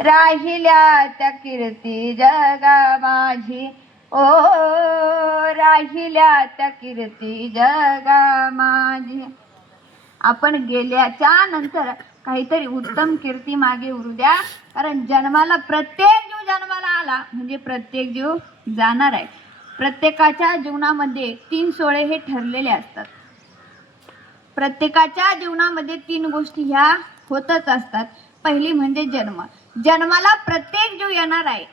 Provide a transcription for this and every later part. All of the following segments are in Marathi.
राहिल्या त्या कीर्ती जगा माझी. ओ राहिल्या त्या कीर्ती जगा माझी. आपण गेल्याच्यानंतर काहीतरी उत्तम कीर्ती मागे उरू द्या. कारण जन्माला प्रत्येक जीव जन्माला आला म्हणजे प्रत्येक जीव जाणार आहे. प्रत्येकाच्या जीवनामध्ये तीन सोळे हे ठरलेले असतात. प्रत्येकाच्या जीवनामध्ये तीन गोष्टी ह्या होतच असतात. पहिली म्हणजे जन्म. जन्माला प्रत्येक जीव येणार आहे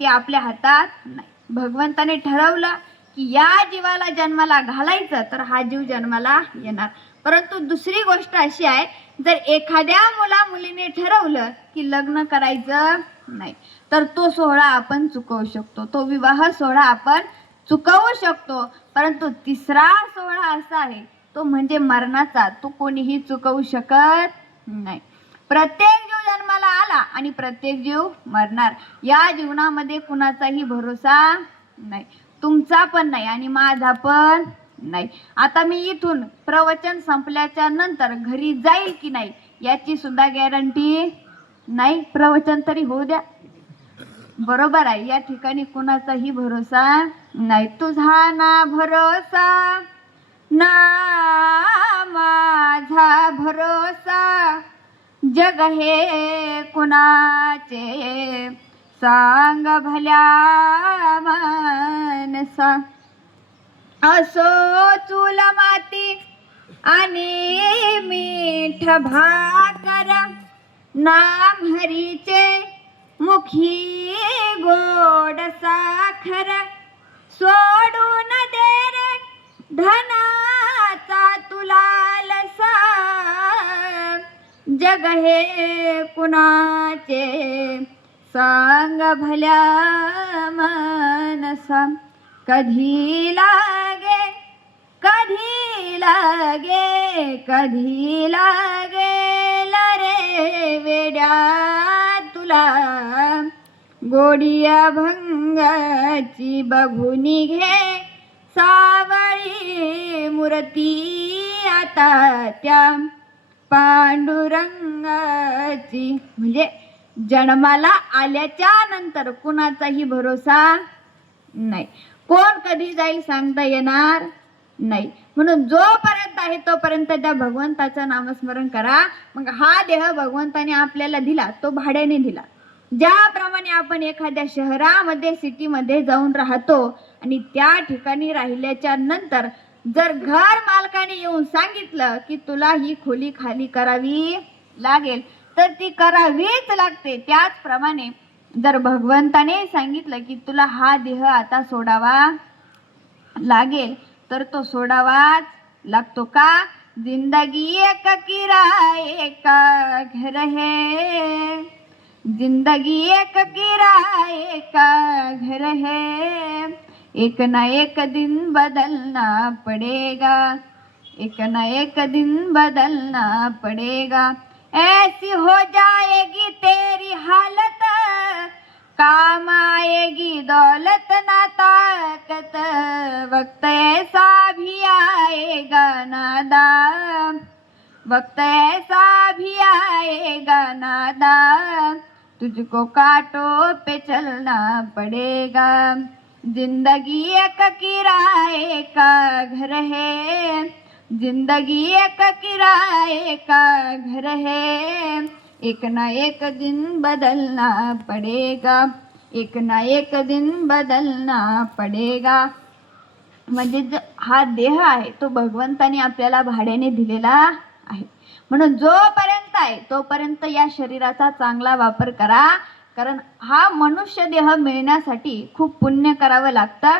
ते आपल्या हातात नाही. भगवंताने ठरवलं की या जीवाला जन्माला घालायचं तर हा जीव जन्माला येणार. परंतु दुसरी गोष्ट अशी आहे जर एखाद्या मुला मुलीने ठरवलं की लग्न करायचं नाही तर तो सोहळा आपण चुकवू शकतो. तो विवाह सोहळा आपण चुकवू शकतो. परंतु तिसरा सोहळा असा आहे तो म्हणजे मरणाचा. तो कोणीही चुकवू शकत नाही. प्रत्येक आला आणि प्रत्येक जीव मरणार. या जीवनामध्ये कुणाचाही भरोसा नाही. तुमचा पण नाही आणि माझा पण नाही. आता मी इथून प्रवचन संपल्याच्या नंतर घरी जाईल की नाही याची सुद्धा गॅरंटी नाही. प्रवचन तरी होऊ द्या. बरोबर आहे. या ठिकाणी कुणाचाही भरोसा नाही. तुझा ना भरोसा ना माझा भरोसा. जग हे कुणाचे? सांग भल्या मनसा. असो चूल माती आणि मीठ भाकर. नाम हरीचे मुखी गोड साखर. सोडून दे रे धना जग हे कुणाचे? सांग भल्या मनसा कधी लागे? कधी लागे? कधी लागे रे वेड्या तुला? गोडिया भंगाची बघुनी घे सावळी मूर्ती आता त्या. पांडुरंगाची. म्हणजे जन्माला आल्याच्यानंतर कुणाचाही भरोसा नाही. कोण कधी जाईल सांगता येणार नाही. म्हणून जोपर्यंत आहे तोपर्यंत त्या भगवंताचं नामस्मरण करा. मग हा देह भगवंताने आपल्याला दिला तो भाड्याने दिला. ज्याप्रमाणे आपण एखाद्या शहरामध्ये सिटीमध्ये जाऊन राहतो आणि त्या ठिकाणी राहिल्याच्या नंतर जर घर मालकाने येऊन सांगितलं की तुला ही खोली खाली करावी लागेल तर ती करावीच लागते. त्याचप्रमाणे जर भगवंताने सांगितलं की तुला हा देह आता सोडावा लागेल तर तो सोडावाच लागतो का? जिंदगी एक किरा का घर है. जिंदगी एक किरा का घर है. एक ना एक दिन बदलना पड़ेगा। एक ना एक दिन बदलना पड़ेगा। ऐसी हो जाएगी तेरी हालत काम आएगी दौलत ना ताकत वक्त ऐसा भी आएगा नादा वक्त ऐसा भी आएगा नादा तुझको काटो पे चलना पड़ेगा। जिंदगी एक किराए का घर है। जिंदगी एक किराए का घर है। एक ना एक दिन बदलना पड़ेगा। एक ना एक दिन बदलना पड़ेगा। म्हणजे ज हा देह आहे तो भगवंताने आपल्याला भाड्याने दिलेला आहे. म्हणून जोपर्यंत आहे तोपर्यंत या शरीराचा चांगला वापर करा. कारण हा मनुष्य देह मिळण्यासाठी खूप पुण्य करावं लागतं.